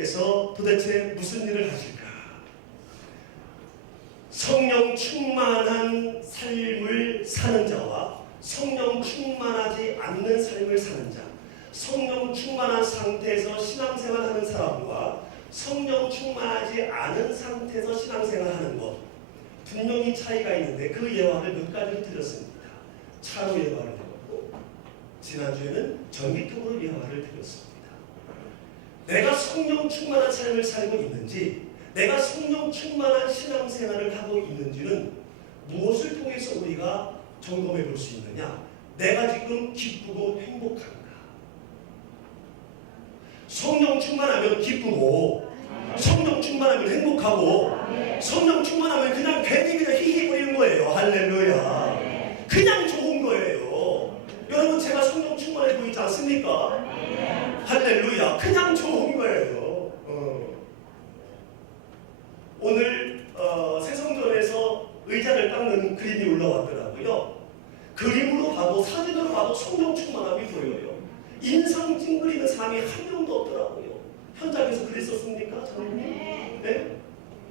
성령님께서 도대체 무슨 일을 하실까? 성령 충만한 삶을 사는 자와 성령 충만하지 않는 삶을 사는 자, 성령 충만한 상태에서 신앙생활 하는 사람과 성령 충만하지 않은 상태에서 신앙생활 하는 것 분명히 차이가 있는데 그 예화를 몇 가지를 드렸습니다. 차로 예화를 드렸고 지난주에는 전기통으로 예화를 드렸습니다. 내가 성령 충만한 삶을 살고 있는지 내가 성령 충만한 신앙생활을 하고 있는지는 무엇을 통해서 우리가 점검해 볼 수 있느냐? 내가 지금 기쁘고 행복한가? 성령 충만하면 기쁘고 성령 충만하면 행복하고 성령 충만하면 그냥 괜히 그냥 히히거리는 거예요. 할렐루야. 그냥 좋은 거예요. 여러분 제가 성령 충만해 보이지 않습니까? 할렐루야. 그냥 좋은 거예요. 어. 오늘 어, 새성전에서 의자를 닦는 그림이 올라왔더라고요. 그림으로 봐도 사진으로 봐도 성령 충만함이 보여요. 인상 찡그리는 사람이 한 명도 없더라고요. 현장에서 그랬었습니까? 저는? 네?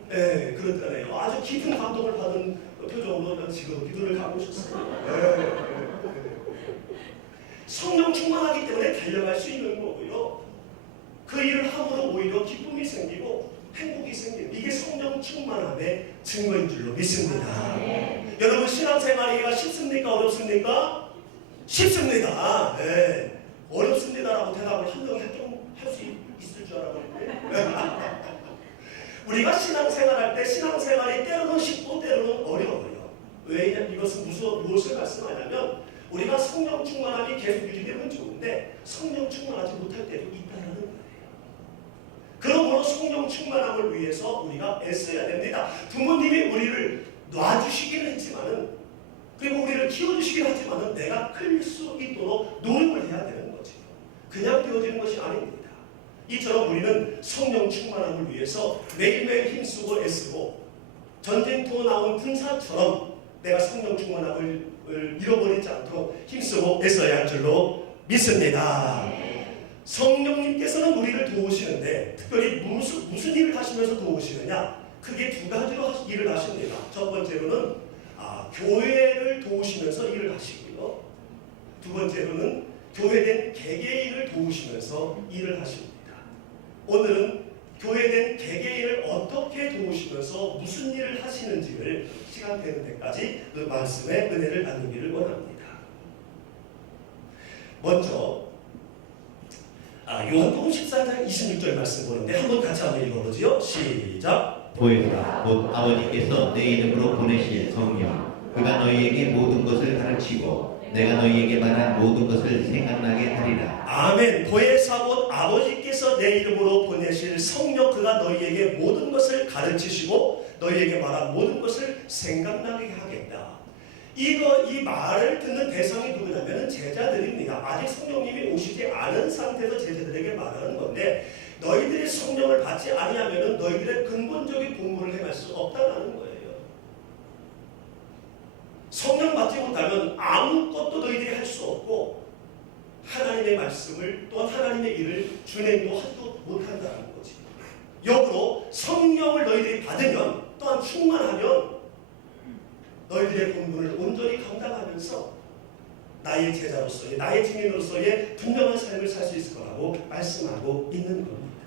네, 그렇다네요. 아주 깊은 감동을 받은 표정으로 지금 기도를 가고. 네, 네, 네. 성령 충만하기 때문에 달려갈 수 있는 거고요. 그 일을 함으로 오히려 기쁨이 생기고 행복이 생기는 이게 성령 충만함의 증거인 줄로 믿습니다. 여러분 신앙생활이가 쉽습니까? 어렵습니까? 쉽습니다. 네. 어렵습니다라고 대답을 한명 할수 있을 줄 알았는데 우리가 신앙생활할 때 신앙생활이 때로는 쉽고 때로는 어려워요. 왜냐 이것은 무슨 무엇을 말씀하냐면 우리가 성령 충만함이 계속 유지되면 좋은데 성령 충만하지 못할 때도 있다는 거예요. 그러므로 성령 충만함을 위해서 우리가 애써야 됩니다. 부모님이 우리를 놔주시긴 했지만은 그리고 우리를 키워주시긴 하지만은 내가 클 수 있도록 노력을 해야 되는 거지. 그냥 되어지는 것이 아닙니다. 이처럼 우리는 성령 충만함을 위해서 매일매일 힘쓰고 애쓰고 전쟁터 나온 군사처럼 내가 성령 충만함을 잃어버리지 않도록 힘쓰고 애써야 할 줄로 믿습니다. 성령님께서는 우리를 도우시는데 특별히 무슨, 무슨 일을 하시면서 도우시느냐? 크게 두 가지로 일을 하십니다. 첫 번째로는 아, 교회를 도우시면서 일을 하시고요. 두 번째로는 교회된 개개인을 도우시면서 일을 하십니다. 오늘은 교회된 개개인을 어떻게 도우시면서 무슨 일을 하시는지를 시간 되는 데까지 그 말씀의 은혜를 나누기를 원합니다. 먼저 아, 요한복음 14장 26절 말씀 보는데 한번 같이 한번 읽어보지요. 시작. 보혜라 곧 아버지께서 내 이름으로 보내실 성령 그가 너희에게 모든 것을 가르치고 내가 너희에게 말한 모든 것을 생각나게 하리라 아멘. 보혜사 곧 아버지 께서 내 이름으로 보내실 성령 그가 너희에게 모든 것을 가르치시고 너희에게 말한 모든 것을 생각나게 하겠다. 이거 이 말을 듣는 대상이 누구냐면 제자들입니다. 아직 성령님이 오시지 않은 상태에서 제자들에게 말하는 건데 너희들이 성령을 받지 아니하면 너희들의 근본적인 공부를 행할 수 없다는 거예요. 성령 받지 못하면 아무것도 너희들이 할 수 없고 하나님의 말씀을 또 하나님의 일을 준행도 하지도 못한다는 거지. 역으로 성령을 너희들이 받으면 또한 충만하면 너희들의 본분을 온전히 감당하면서 나의 제자로서의 나의 증인으로서의 분명한 삶을 살 수 있을 거라고 말씀하고 있는 겁니다.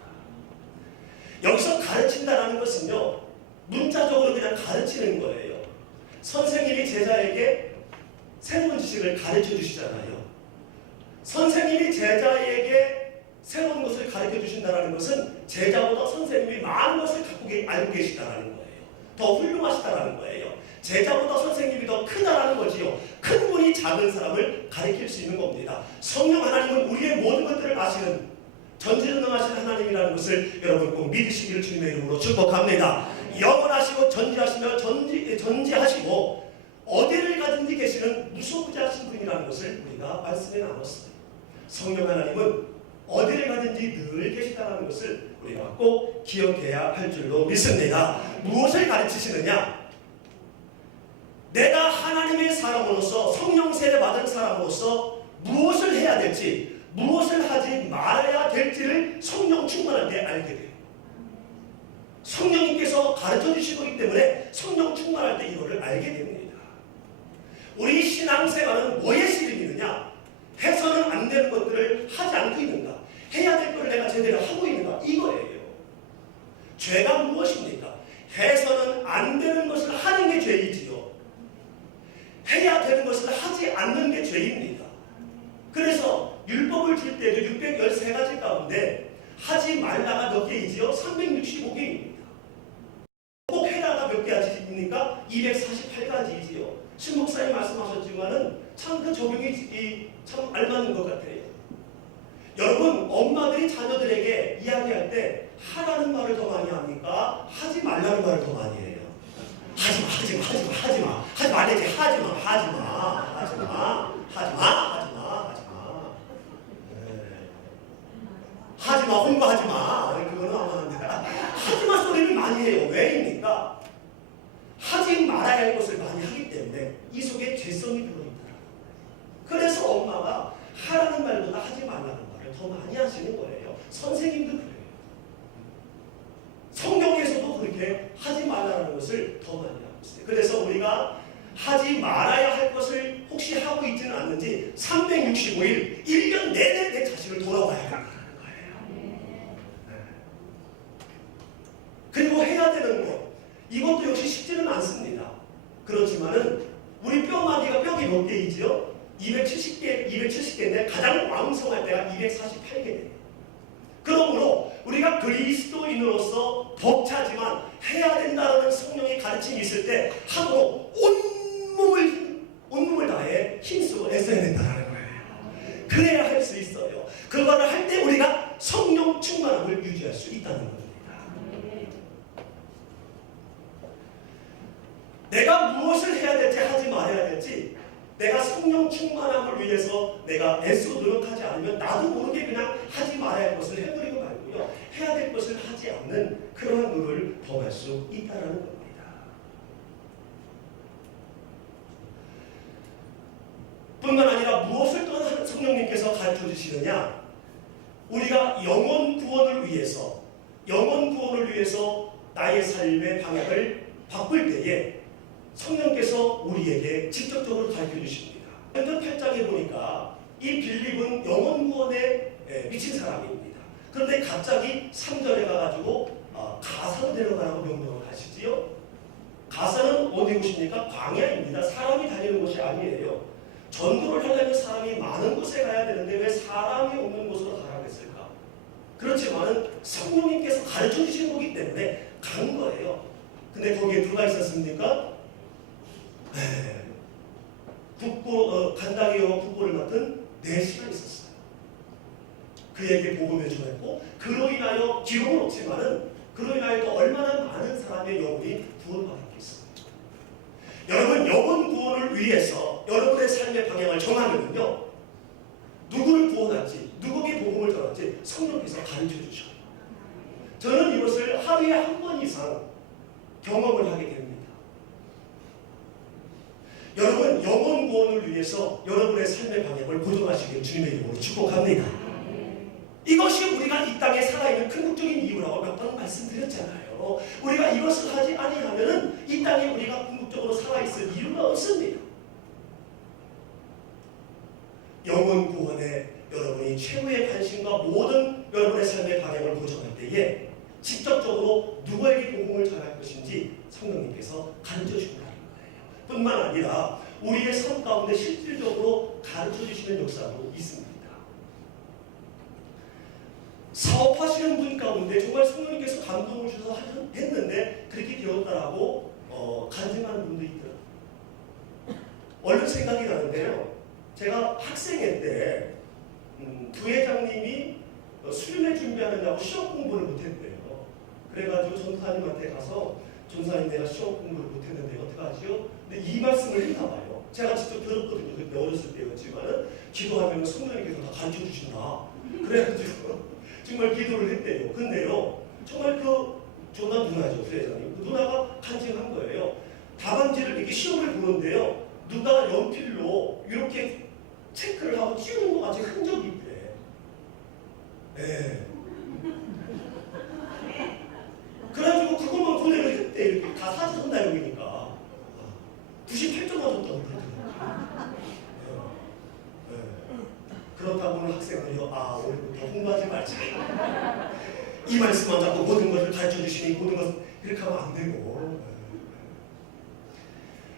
여기서 가르친다라는 것은요 문자적으로 그냥 가르치는 거예요. 선생님이 제자에게 새로운 지식을 가르쳐 주시잖아요. 선생님이 제자에게 새로운 것을 가르쳐 주신다는 것은 제자보다 선생님이 많은 것을 갖고 계, 알고 계시다는 거예요. 더 훌륭하시다는 거예요. 제자보다 선생님이 더 크다라는 거지요. 큰 분이 작은 사람을 가르칠 수 있는 겁니다. 성령 하나님은 우리의 모든 것들을 아시는 전지전능하신 하나님이라는 것을 여러분 꼭 믿으시기를 주님의 이름으로 축복합니다. 영원하시고 전지하시며 전지, 전지하시고 어디를 가든지 계시는 무소부자하신 분이라는 것을 우리가 말씀에 나눴어요. 성령 하나님은 어디를 가든지 늘 계시다는 것을 우리가 꼭 기억해야 할 줄로 믿습니다. 무엇을 가르치시느냐? 내가 하나님의 사람으로서 성령 세례 받은 사람으로서 무엇을 해야 될지 무엇을 하지 말아야 될지를 성령 충만할 때 알게 돼요. 성령님께서 가르쳐 주신 거기 때문에 성령 충만할 때 이거를 알게 됩니다. 우리 신앙생활은 뭐에 시름이느냐? 해서는 안 되는 것들을 하지 않고 있는가? 해야 될 것을 내가 제대로 하고 있는가? 이거예요. 죄가 무엇입니까? 해서는 안 되는 것을 하는 게 죄이지요. 해야 되는 것을 하지 않는 게 죄입니다. 그래서 율법을 줄 때도 613가지 가운데 하지 말라가 몇 개이지요? 365개입니다. 꼭 해라가 몇 개입니까? 248가지이지요. 신 목사님 말씀하셨지만은 참 그 적용이 이- 참 알맞는 것 같아요. 여러분 엄마들이 자녀들에게 이야기할 때 하라는 말을 더 많이 합니까? 하지 말라는 말을 더 많이 해요. 하지마 하지마 하지마 하지마 하지 말래지 하지마 하지마 하지마 하지마 하지마 하지마 네. 하지마 홍보하지마 그거는 아마 안 돼. 하지마 소리를 많이 해요 왜입니까? 하지 말아야 할 것을 많이 하기 때문에 이 속에 죄성이 들어있더라고요 그래서 엄마가 하라는 말보다 하지 더 많이 하시는 거예요 선생님도 그래요 성경에서도 그렇게 하지 말라는 것을 더 많이 하고 있어요. 그래서 우리가 하지 말아야 할 것을 혹시 하고 있지는 않는지 365일 1년 내내 내 자신을 돌아봐야 한다는 거예요. 네. 그리고 해야 되는 것 이것도 역시 쉽지는 않습니다. 그렇지만은 우리 뼈마디가 뼈기 몇 개이지요? 270개, 270개인데 가장 왕성할 때가 248개 돼요. 그러므로 우리가 그리스도인으로서 벅차지만 해야 된다는 성령의 가르침이 있을 때 하고 온몸을 온몸을 다해 힘쓰고 애써야 된다는 거예요. 그래야 할 수 있어요. 그거를 할 때 우리가 성령 충만함을 유지할 수 있다는 겁니다. 내가 무엇을 해야 될지 하지 말아야 될지 내가 성령 충만함을 위해서 내가 애써 노력하지 않으면 나도 모르게 그냥 하지 말아야 할 것을 해버리고 말고요. 해야 될 것을 하지 않는 그러한 노를 범할 수 있다는 겁니다. 뿐만 아니라 무엇을 또 하는 성령님께서 가르쳐 주시느냐? 우리가 영원 구원을 위해서 영원 구원을 위해서 나의 삶의 방향을 바꿀 때에 성령께서 우리에게 직접적으로 가르쳐 주십니다. 현전 8장에 보니까 이 빌립은 영원 구원에 예, 미친 사람입니다. 그런데 갑자기 3절에 가가지고 아, 가사로 데려가라고 명령을 하시지요. 가사는 어디 곳입니까? 광야입니다. 사람이 다니는 곳이 아니에요. 전도를 하려면 사람이 많은 곳에 가야 되는데 왜 사람이 없는 곳으로 가라고 했을까? 그렇지만은 성령님께서 가르쳐 주신 거기 때문에 간 거예요. 근데 거기에 누가 있었습니까? 네. 국고 어, 간다기와 국고를 맡은 내시가 있었어요. 그에게 복음을 전했고 그로 인하여 기록은 없지만은 그로 인하여 또 얼마나 많은 사람의 영혼이 구원받았겠어요. 여러분 영혼 구원을 위해서 여러분의 삶의 방향을 정하면요 누구를 구원할지 누구에게 복음을 전할지 성령께서 가르쳐 주셔요. 저는 이것을 하루에 한 번 이상 경험을 하게 됩니다. 여러분 영혼 구원을 위해서 여러분의 삶의 방향을 고정하시길 주님의 이름으로 축복합니다. 이것이 우리가 이 땅에 살아있는 궁극적인 이유라고 몇 번 말씀드렸잖아요. 우리가 이것을 하지 아니하면은 이 땅에 우리가 궁극적으로 살아있을 이유가 없습니다. 영혼 구원에 여러분이 최후의 관심과 모든 여러분의 삶의 방향을 고정할 때에 직접적으로 누구에게 복음을 전할 것인지 성령님께서 가르쳐 거예요. 뿐만 아니라 우리의 삶 가운데 실질적으로 가르쳐 주시는 역사도 있습니다. 사업하시는 분 가운데 정말 성령님께서 감동을 주셔서 했는데 그렇게 되었다라고 어, 간증하는 분도 있더라고요. 얼른 생각이 나는데요. 제가 학생회 때 음, 부회장님이 어, 수련회 준비하느냐고 시험 공부를 못했대요. 그래가지고 전사님한테 가서 전사님 내가 시험 공부를 못했는데 어떡하지요? 근데 이 말씀을 했나 봐요. 제가 직접 들었거든요. 그때 어렸을 때였지만은 기도하면 성령님께서 다 가르쳐 주신다. 그래가지고 정말 기도를 했대요. 근데요, 정말 그 조나 누나죠, 부회장님. 그 누나가 간증한 거예요. 답안지를 이렇게 시험을 보는데요. 누가 연필로 이렇게 체크를 하고 찌우는 것 같이 흔적이 있대. 다 사전 내용이니까 98점 맞았다고 그러더라고요. 네. 그렇다고는 학생들이 아 오늘부터 말자. 이 말씀만 잡고 모든 것을 가르쳐 주시니 모든 것 이렇게 하면 안 되고. 네.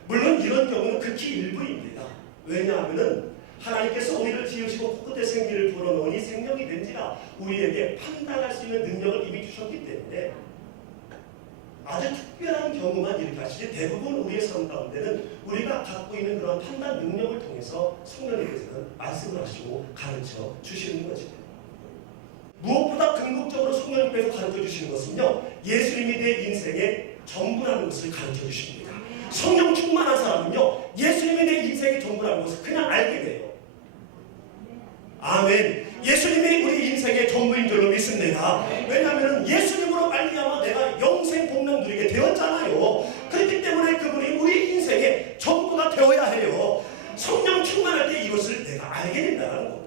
물론 이런 경우는 극히 일부입니다. 왜냐하면은 하나님께서 우리를 지으시고 코끝에 생기를 불어넣으니 생명이 된지라 우리에게 판단할 수 있는 능력을 이미 주셨기 때문에 아주 특별한 경우만 이렇게 하시지 대부분 우리의 삶 가운데는 우리가 갖고 있는 그런 판단 능력을 통해서 성령님께서는 말씀을 하시고 가르쳐 주시는 것입니다. 무엇보다 궁극적으로 성령님께서 가르쳐 주시는 것은요 예수님이 내 인생의 전부라는 것을 가르쳐 주십니다. 성령 충만한 사람은요 예수님이 내 인생의 전부라는 것을 그냥 알게 돼요. 아멘. 예수님이 우리 인생의 전부인 줄로 믿습니다. 왜냐하면 예수님으로 말미암아 내가 영생 복명 누리게 되었잖아요. 그렇기 때문에 그분이 우리 인생의 전부가 되어야 해요. 성령 충만할 때 이것을 내가 알게 된다는 겁니다.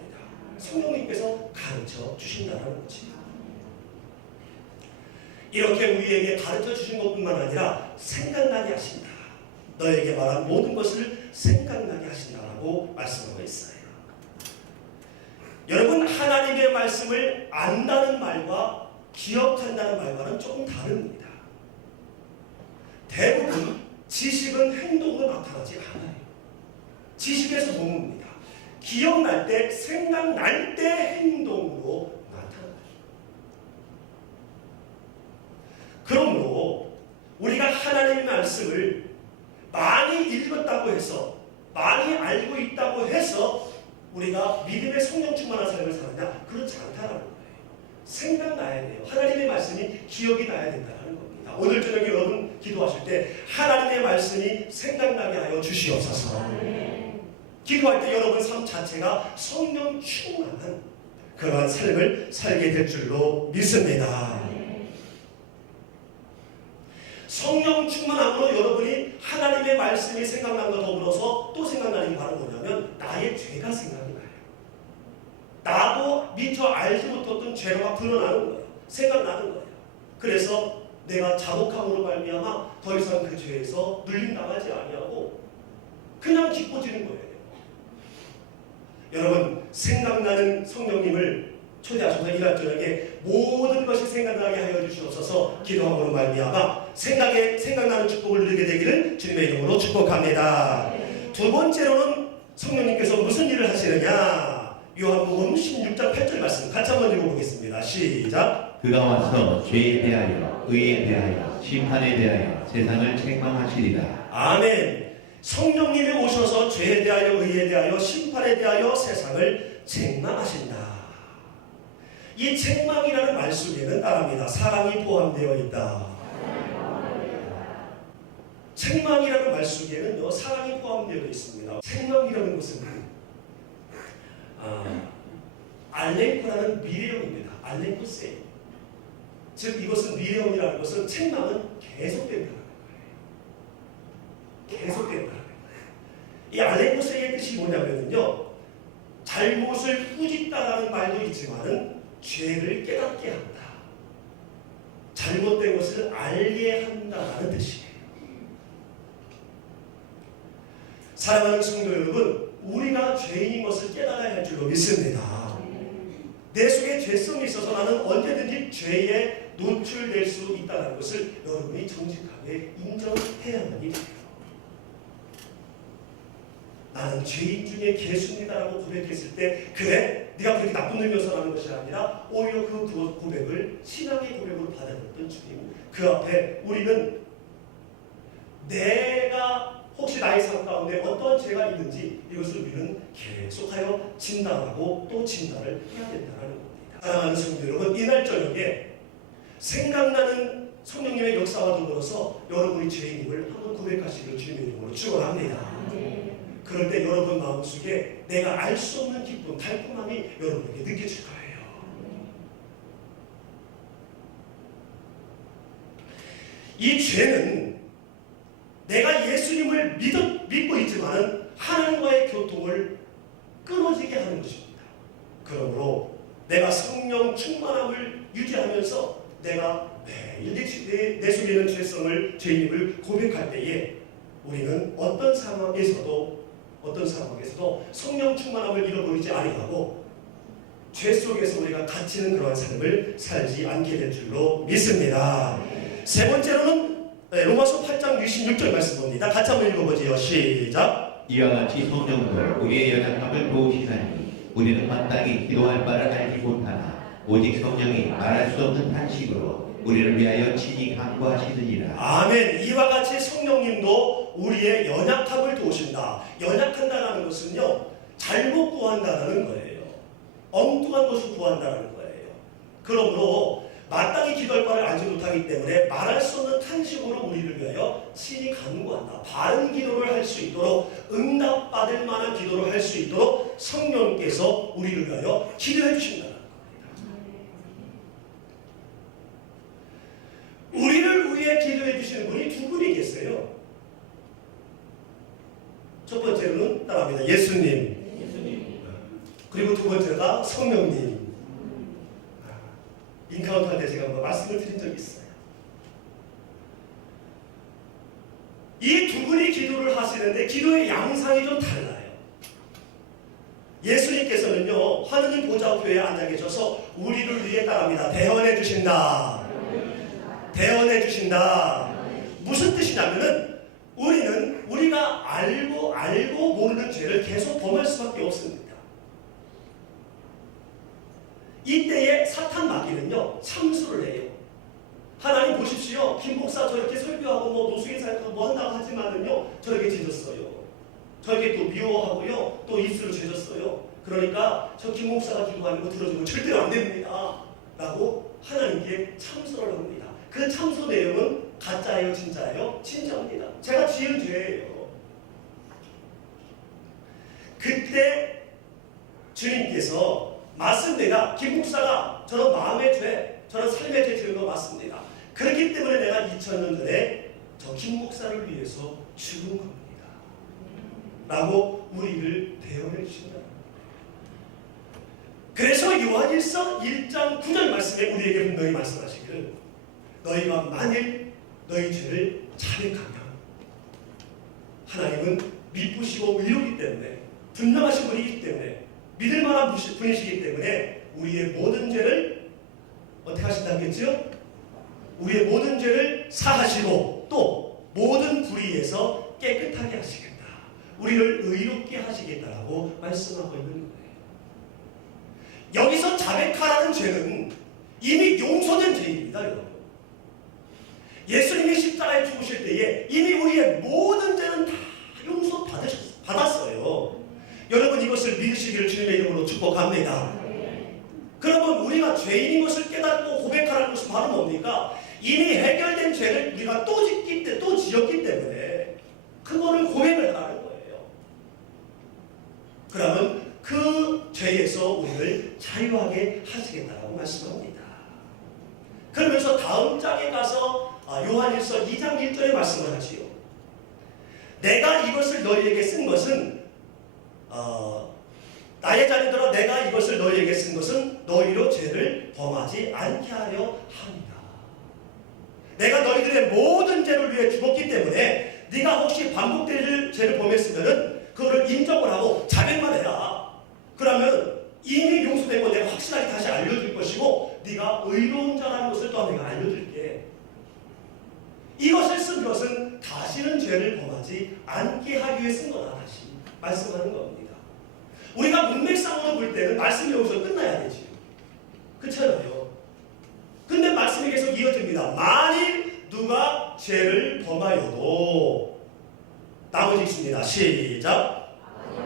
성령님께서 가르쳐 주신다는 거지. 이렇게 우리에게 가르쳐 주신 것뿐만 아니라 생각나게 하신다. 너에게 말한 모든 것을 생각나게 하신다라고 말씀하고 있어요. 여러분 하나님의 말씀을 안다는 말과 기억한다는 말과는 조금 다릅니다. 대부분 지식은 행동으로 나타나지 않아요. 지식에서 도무입니다. 기억날 때, 생각날 때 행동으로 나타나요. 그러므로 우리가 하나님의 말씀을 많이 읽었다고 해서 많이 알고 있다고 해서 우리가 믿음의 성령 충만한 삶을 사느냐? 그렇지 않다는 거예요. 생각나야 돼요. 하나님의 말씀이 기억이 나야 된다는 겁니다. 오늘 저녁에 여러분 기도하실 때 하나님의 말씀이 생각나게 하여 주시옵소서. 기도할 때 여러분 삶 자체가 성령 충만한 그러한 삶을 살게 될 줄로 믿습니다. 성령 충만함으로 여러분이 하나님의 말씀이 생각난과 더불어서 또 생각나는 게 바로 뭐냐면 나의 죄가 생각이 나요. 나도 미처 알지 못했던 죄가 막 드러나는 거예요. 생각나는 거예요. 그래서 내가 자복함으로 말미암아 더 이상 그 죄에서 눌림당하지 아니하고 그냥 기뻐지는 거예요. 여러분 생각나는 성령님을 초대하셔서 이날 저녁에 모든 것이 생각나게 하여 주시옵소서 기도함으로 말미암아 생각에 생각나는 축복을 누리게 되기를 주님의 이름으로 축복합니다. 두 번째로는 성령님께서 무슨 일을 하시느냐? 요한복음 16장 8절 말씀 같이 한번 읽어보겠습니다. 시작. 그가 와서 죄에 대하여 의에 대하여 심판에 대하여 세상을 책망하시리라. 아멘. 성령님이 오셔서 죄에 대하여 의에 대하여 심판에 대하여 세상을 책망하신다. 이 책망이라는 말 속에는 따라합니다. 사랑이 포함되어 있다. 책망이라는 말 속에는요 사랑이 포함되어 있습니다. 책망이라는 것은 아, 알랭코라는 미래형입니다. 알랭코세. 즉 이것은 미래형이라는 것은 책망은 계속된다는 거예요. 계속된다는 거예요. 이 알랭코세의 뜻이 뭐냐면요 잘못을 꾸짖다라는 말도 있지만은 죄를 깨닫게 한다. 잘못된 것을 알게 한다라는 뜻이에요. 사랑하는 성도 여러분, 우리가 죄인인 것을 깨달아야 할 줄로 믿습니다. 내 속에 죄성이 있어서 나는 언제든지 죄에 노출될 수 있다는 것을 여러분이 정직하게 인정해야만이 돼요. 나는 죄인 중에 개수입니다라고 고백했을 때 그래 네가 그렇게 나쁜 놈이어서 하는 것이 아니라 오히려 그 고백을 신앙의 고백으로 받아들였던 주님 그 앞에 우리는 내가 혹시 나의 삶 가운데 어떤 죄가 있는지 이것을 우리는 계속하여 진단하고 또 진단을 해야 된다는 겁니다. 사랑하는 성도 여러분 이날 저녁에 생각나는 성령님의 역사와 더불어서 여러분이 죄인임을 한번 고백하시기를 주님의 이름으로 축원합니다. 그럴 때 여러분 마음속에 내가 알 수 없는 기쁨, 달콤함이 여러분에게 느껴질 거예요. 이 죄는 내가 예수님을 믿, 믿고 있지만은 하나님과의 교통을 끊어지게 하는 것입니다. 그러므로 내가 성령 충만함을 유지하면서 내가 매일 내, 내, 내 속에 있는 죄성을 죄인임을 고백할 때에 우리는 어떤 상황에서도 어떤 상황에서도 성령 충만함을 잃어버리지 아니하고 죄 속에서 우리가 갇히는 그러한 삶을 살지 않게 될 줄로 믿습니다. 세 번째로는 네, 로마서 8장 66절 말씀 봅니다. 같이 한번 읽어보지요. 시작. 이와 같이 성령도 우리의 연약함을 도우시나니 우리는 마땅히 기도할 바를 알지 못하나 오직 성령이 말할 수 없는 탄식으로 우리를 위하여 친히 간구하시느니라. 아멘. 이와 같이 성령님도 우리의 연약함을 도우신다. 연약한다라는 것은요, 잘못 구한다라는 거예요. 엉뚱한 것을 구한다라는 거예요. 그러므로 마땅히 기도할 바를 알지 못하기 때문에 말할 수 없는 탄식으로 우리를 위하여 친히 간구한다. 바른 기도를 할 수 있도록 응답받을 만한 기도를 할 수 있도록 성령께서 우리를 위하여 기도해 주신다. 우리를 위해 기도해 주시는 분이 계세요. 첫 번째로는 따라합니다. 예수님. 그리고 두 번째가 성령님. 인카운트 할때 제가 한번 말씀을 드린 적이 있어요. 이 두 분이 기도를 하시는데 기도의 양상이 좀 달라요. 예수님께서는요, 하느님 보좌표에 앉아 계셔서 우리를 위해 따라합니다. 대언해 주신다. 대언해 주신다. 무슨 뜻이냐면은 우리는 우리가 알고 알고 모르는 죄를 계속 범할 수밖에 없습니다. 이때에 사탄 마귀는요 참수를 해요. 하나님 보십시오. 김 목사 저렇게 설교하고 뭐 노숙인 사역하고 뭐 한다고 하지만은요 저렇게 짖었어요. 저렇게 또 미워하고요 또 입술을 죄졌어요. 그러니까 저 김 목사가 기도하는 거 들어주면 절대로 안 됩니다. 라고 하나님께 참소를 합니다. 그 참소 내용은 가짜예요, 진짜예요? 진짜입니다. 제가 지은 죄예요. 그때 주님께서 맞습니다. 김 목사가 저런 마음의 죄, 저런 삶의 죄 지은 거 맞습니다. 그렇기 때문에 내가 2000년 전에 저 김 목사를 위해서 죽은 겁니다. 라고 우리를 대언해 주신다. 그래서 요한일서 1장 9절 말씀에 우리에게 분명히 말씀하시기를 너희가 만일 너희 죄를 자백하면 하나님은 미쁘시고 의롭기 때문에 분명하신 분이기 때문에 믿을 만한 분이시기 때문에 우리의 모든 죄를 어떻게 하신다겠죠? 우리의 모든 죄를 사하시고 또 모든 불의에서 깨끗하게 하시겠다. 우리를 의롭게 하시겠다라고 말씀하고 있는 거예요. 여기서 자백하라는 죄는 이미 용서된 죄입니다, 여러분. 예수님이 십자가에 죽으실 때에 이미 우리의 모든 죄는 다 용서 받으셨, 받았어요. 여러분 이것을 믿으시기를 주님의 이름으로 축복합니다. 그러면 우리가 죄인인 것을 깨닫고 고백하라는 것은 바로 뭡니까? 이미 해결된 죄를 우리가 또 짓기 때, 또 지었기 때문에 그거를 고백을 하는 거예요. 그러면 그 죄에서 우리를 자유하게 하시겠다라고 말씀합니다. 그러면서 다음 장에 가서 아, 요한일서 2장 1절에 말씀을 하지요. 내가 이것을 너희에게 쓴 것은 어, 나의 자녀들아 내가 이것을 너희에게 쓴 것은 너희로 죄를 범하지 않게 하려 합니다. 내가 너희들의 모든 죄를 위해 죽었기 때문에 네가 혹시 반복될 죄를 범했으면은 그거를 인정을 하고 자백만 해라. 그러면 이미 용서된 거 내가 확실하게 다시 알려줄 것이고 네가 의로운 자라는 것을 또한 내가 알려줄게. 이것을 쓴 것은 다시는 죄를 범하지 않게 하기 위해 쓴 거다 다시 말씀하는 겁니다. 우리가 문맥상으로 볼 때는 말씀이 여기서 끝나야 되지. 그렇잖아요. 근데 말씀이 계속 이어집니다. 만일 누가 죄를 범하여도 나머지 있습니다. 시작.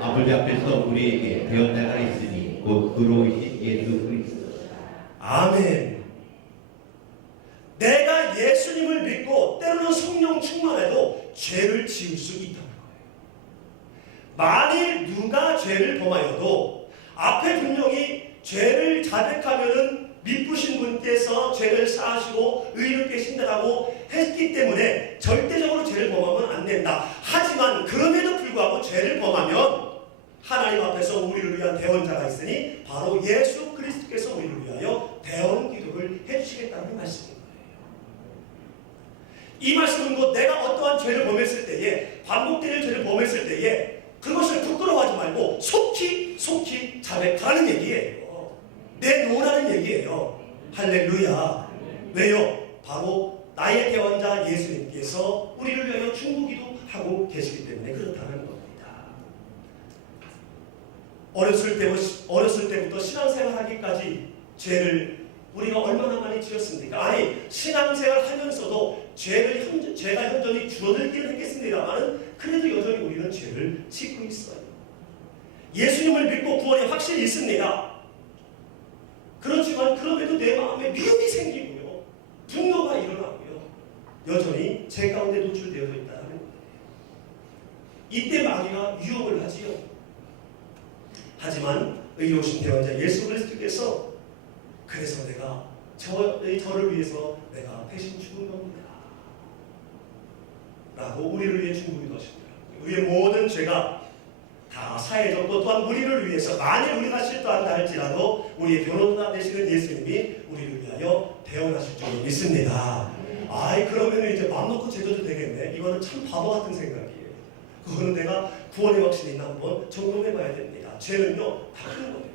아버지 앞에서 우리에게 배운 자가 있으니 곧 의로우신 예수 그리스도 아멘. 내가 예수님을 믿고 때로는 성령 충만해도 죄를 지을 수 있다는 거예요. 만일 누가 죄를 범하여도 앞에 분명히 죄를 자백하면은 미쁘신 분께서 죄를 사하시고 의롭게 신다라고 했기 때문에 절대적으로 죄를 범하면 안 된다. 하지만 그럼에도 불구하고 죄를 범하면 하나님 앞에서 우리를 위한 대원자가 있으니 바로 예수 그리스도께서 우리를 위하여 대원 기도를 해주시겠다는 거예요. 이 말씀은 곧 내가 어떠한 죄를 범했을 때에 반복되는 죄를 범했을 때에 그것을 부끄러워하지 말고 속히 속히 자백하는 얘기예요. 내놓으라는 얘기예요. 할렐루야. 왜요? 바로 나의 대원자 예수님께서 우리를 위하여 중보기도 하고 계시기 때문에 그렇다는 겁니다. 어렸을 때부터 신앙생활하기까지 죄를 우리가 얼마나 많이 지었습니까? 아니 신앙생활 하면서도 죄를 현, 죄가 현저히 줄어들기는 했겠습니다만은 그래도 여전히 우리는 죄를 짓고 있어요. 예수님을 믿고 구원의 확신이 있습니다. 그렇지만 그럼에도 내 마음에 미움이 생기고요, 분노가 일어나고요, 여전히 죄 가운데 노출되어 있다는. 이때 마귀가 유혹을 하지요. 하지만 의로우신 대원자 예수 그리스도께서 그래서 내가 저, 저를 위해서 내가 대신 죽은 겁니다. 라고 우리를 위해 중보기도 하십니다. 우리의 모든 죄가 다 사해졌고 또한 우리를 위해서 만일 우리가 실도한다 할지라도 우리의 변호사 되시는 예수님이 우리를 위하여 대원하실 줄 믿습니다. 아이 그러면 이제 마음 놓고 제도도 되겠네. 이거는 참 바보 같은 생각이에요. 그거는 내가 구원의 확신이 있나 한번 점검해 봐야 됩니다. 죄는요 다큰 거예요.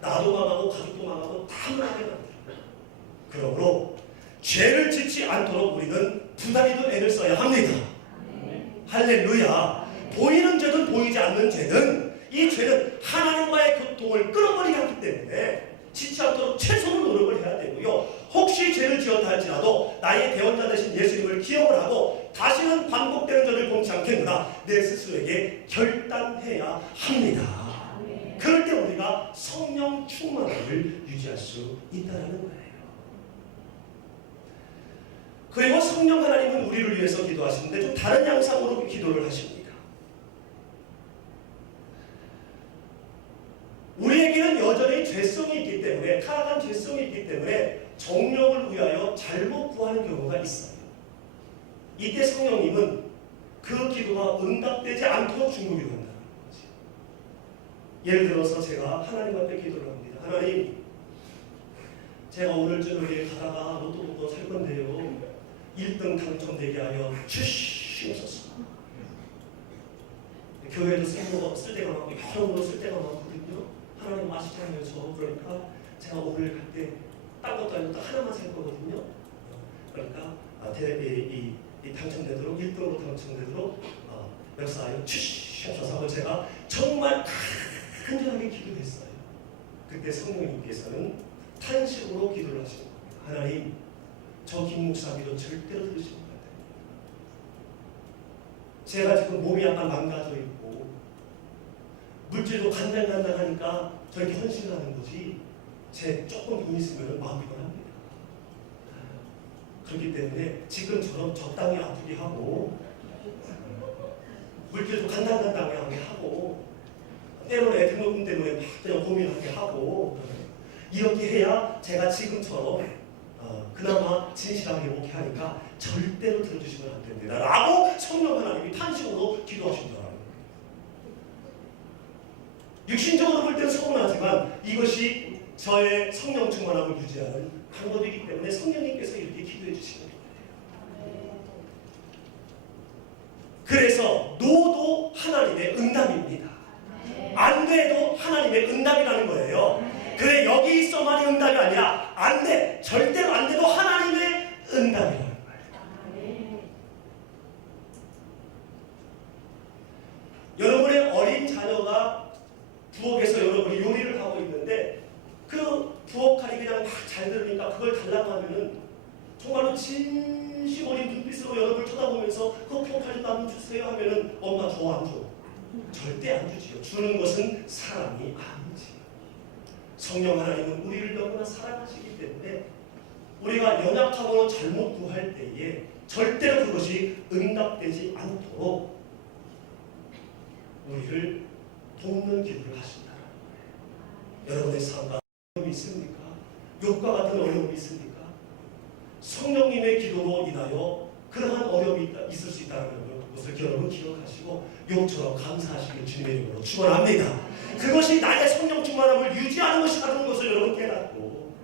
나도 망하고 가족도 망하고 다 망하게 만들어요. 그러므로 죄를 짓지 않도록 우리는 부단히도 애를 써야 합니다. 할렐루야. 보이는 죄든 보이지 않는 죄든 이 죄는 하나님과의 교통을 끊어버리게 하기 때문에 짓지 않도록 최선의 노력을 해야 되고요. 혹시 죄를 지었다 할지라도 나의 대원자 되신 예수님을 기억을 하고 다시는 반복되는 죄를 범치 않겠구나 내 스스로에게 결단해야 합니다. 그럴 때 우리가 성령 충만함을 유지할 수 있다는 거예요. 그리고 성령 하나님은 우리를 위해서 기도하시는데 좀 다른 양상으로 기도를 하십니다. 우리에게는 여전히 죄성이 있기 때문에 타락한 죄성이 있기 때문에 정력을 위하여 잘못 구하는 경우가 있어요. 이때 성령님은 그 기도가 응답되지 않도록 중보기도. 예를 들어서 제가 하나님 앞에 기도를 합니다. 하나님, 제가 오늘 저녁에 가다가 로또 먹고 살 건데요. 1등 당첨되게 하여 주시옵소서. 교회도 쓸모가 쓸 때가 많고 여러모로 쓸 때가 많거든요. 하나님. 저 그러니까 제가 오늘 갈 때 딴 것도 아니고 딱 하나만 살 거거든요. 그러니까 아, 대, 이, 이, 이 당첨되도록 1등으로 당첨되도록 어, 역사하여 주시옵소서 제가 정말 간절하게 기도했어요. 그때 성령님께서는 탄식으로 기도를 하시는 겁니다. 하나님 저 김목사 기도 절대로 들으시면 안 돼요. 제가 지금 몸이 약간 망가져 있고 물질도 간당간당하니까 저렇게 헌신하는 거지 제 조금 돈 있으면 마음이 변합니다. 그렇기 때문에 지금처럼 적당히 아프게 하고 물질도 간당간당하게 하고 때로는 등록금 때문에 막 그냥 고민하게 하고 이렇게 해야 제가 지금처럼 어, 그나마 진실하게 목회하니까 절대로 들어주시면 안 됩니다. 라고 성령 하나님이 탄식으로 기도하신 줄 알아요. 육신적으로 볼 때는 서운하지만 이것이 저의 성령 충만함을 유지하는 방법이기 때문에 성령님께서 이렇게 기도해 주시는 거예요. 그래서 노도 하나님의 응답입니다. 안 하나님의 응답이라는 거예요. 그래 여기 있어만이 응답이 아니라 안 돼. 절대로 안 돼도 하나님의 응답이라는 거예요. 여러분의 어린 자녀가 부엌에서 여러분이 요리를 하고 있는데 그 부엌 칼이 그냥 막 잘 들으니까 그걸 달라고 하면은 정말로 진심 어린 눈빛으로 여러분을 쳐다보면서 그 부엌 칼 좀 나좀 주세요 하면은 엄마 줘안 줘? 절대 안 주지요. 주는 것은 사람이 아니지. 성령 하나님은 우리를 너무나 사랑하시기 때문에 우리가 연약하고 잘못 구할 때에 절대로 그것이 응답되지 않도록 우리를 돕는 기도를 하신다. 여러분의 삶과 어려움이 있습니까? 욕과 같은 어려움이 있습니까? 성령님의 기도로 인하여 그러한 어려움이 있을 수 있다는 그것을 여러분 기억하시고 욕처럼 감사하시길 주님의 이름으로 축원합니다. 그것이 나의 성령 충만함을 유지하는 것이라는 것을 여러분 깨닫고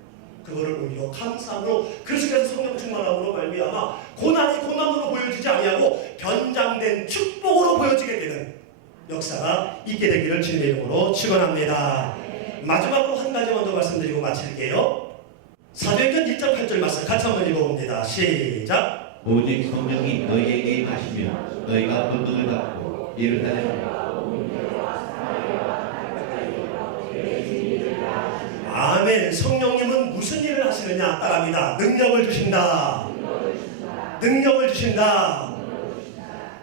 그거를 오히려 감사함으로 그리스도께서 성령 충만함으로 말미암아 고난이 고난으로 보여지지 아니하고 변장된 축복으로 보여지게 되는 역사가 있게 되기를 주님의 이름으로 축원합니다. 마지막으로 한 가지만 더 말씀드리고 마칠게요. 사도행전 1장 8절 말씀 같이 한번 읽어봅니다. 시작. 오직 성령이 너희에게 임하시면 너희가 권능을 받고 따르라 아멘. 성령님은 무슨 일을 하시느냐? 따라합니다. 능력을 주신다. 능력을 주신다.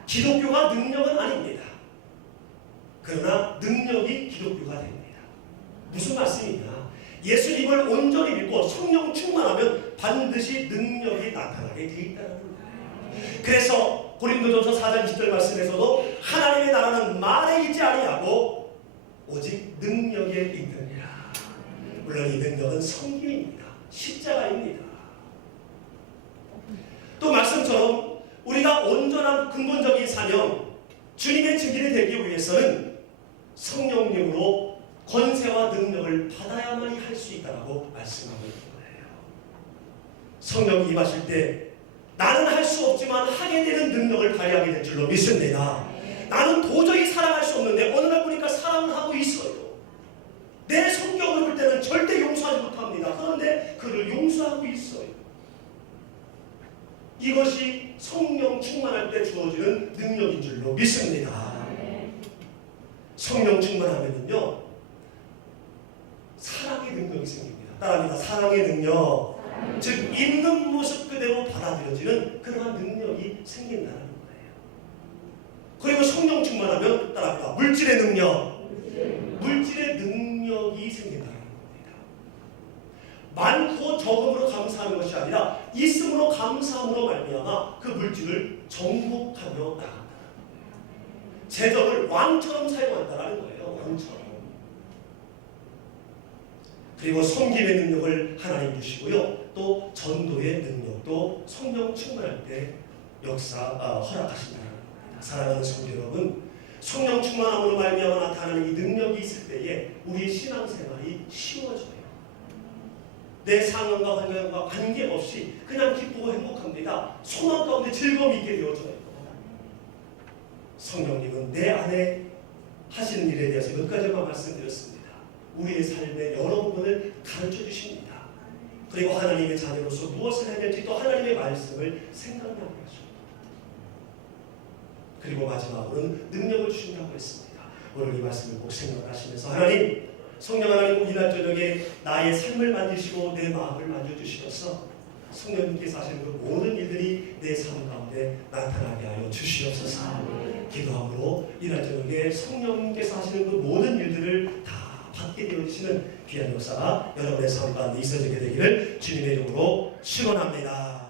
기독교가 능력은 아닙니다. 그러나 능력이 기독교가 됩니다. 무슨 말씀이냐? 예수님을 온전히 믿고 성령 충만하면 반드시 능력이 나타나게 돼 있다는 거예요. 그래서 고린도전서 4장 10절 말씀에서도 하나님의 나라는 말에 있지 아니하고 오직 능력에 있느니라. 물론 이 능력은 성김입니다. 십자가입니다. 또 말씀처럼 우리가 온전한 근본적인 사명, 주님의 증인이 되기 위해서는 성령님으로 권세와 능력을 받아야만이 할 수 있다고 말씀하고 있는 거예요. 성령이 임하실 때 나는 할 수 없지만 하게 되는 능력을 발휘하게 될 줄로 믿습니다. 나는 도저히 사랑할 수 없는데 어느 날 보니까 사랑을 하고 있어요. 내 성격을 볼 때는 절대 용서하지 못합니다. 그런데 그를 용서하고 있어요. 이것이 성령 충만할 때 주어지는 능력인 줄로 믿습니다. 성령 충만하면요 사랑의 능력이 생깁니다. 따라합니다. 사랑의 능력. 즉 있는 모습 그대로 받아들여지는 그러한 능력이 생긴다는 거예요. 그리고 성령 충만하면 따라합니다. 물질의 능력. 물질의 능력이 생긴다는 겁니다. 많고 적음으로 감사하는 것이 아니라 있음으로 감사함으로 말미암아 그 물질을 정복하며 나간다. 재정을 왕처럼 사용한다는 거예요. 왕처럼. 그리고 섬김의 능력을 하나님 주시고요. 또 전도의 능력도 성령 충만할 때 역사 아, 허락하신다는 겁니다. 사랑하는 성도 여러분, 성령 충만함으로 말미암아 나타나는 이 능력이 있을 때에 우리의 신앙생활이 쉬워져요. 내 상황과 환경과 관계없이 그냥 기쁘고 행복합니다. 소망 가운데 즐거움이 있게 되어져요. 성령님은 내 안에 하시는 일에 대해서 몇 가지만 말씀드렸습니다. 우리의 삶의 여러 부분을 가르쳐 주십니다. 그리고 하나님의 자녀로서 무엇을 해야 될지 또 하나님의 말씀을 생각나게 하십니다. 그리고 마지막으로는 능력을 주신다고 했습니다. 오늘 이 말씀을 꼭 생각하시면서 하나님, 성령 하나님 이날 저녁에 나의 삶을 만지시고 내 마음을 만져주시면서 성령님께서 하시는 그 모든 일들이 내 삶 가운데 나타나게 하여 주시옵소서. 기도함으로 이날 저녁에 성령님께서 하시는 그 모든 일들을 다 받게 되어지시는 귀한 역사가 여러분의 삶 가운데 있어지게 되기를 주님의 이름으로 축원합니다.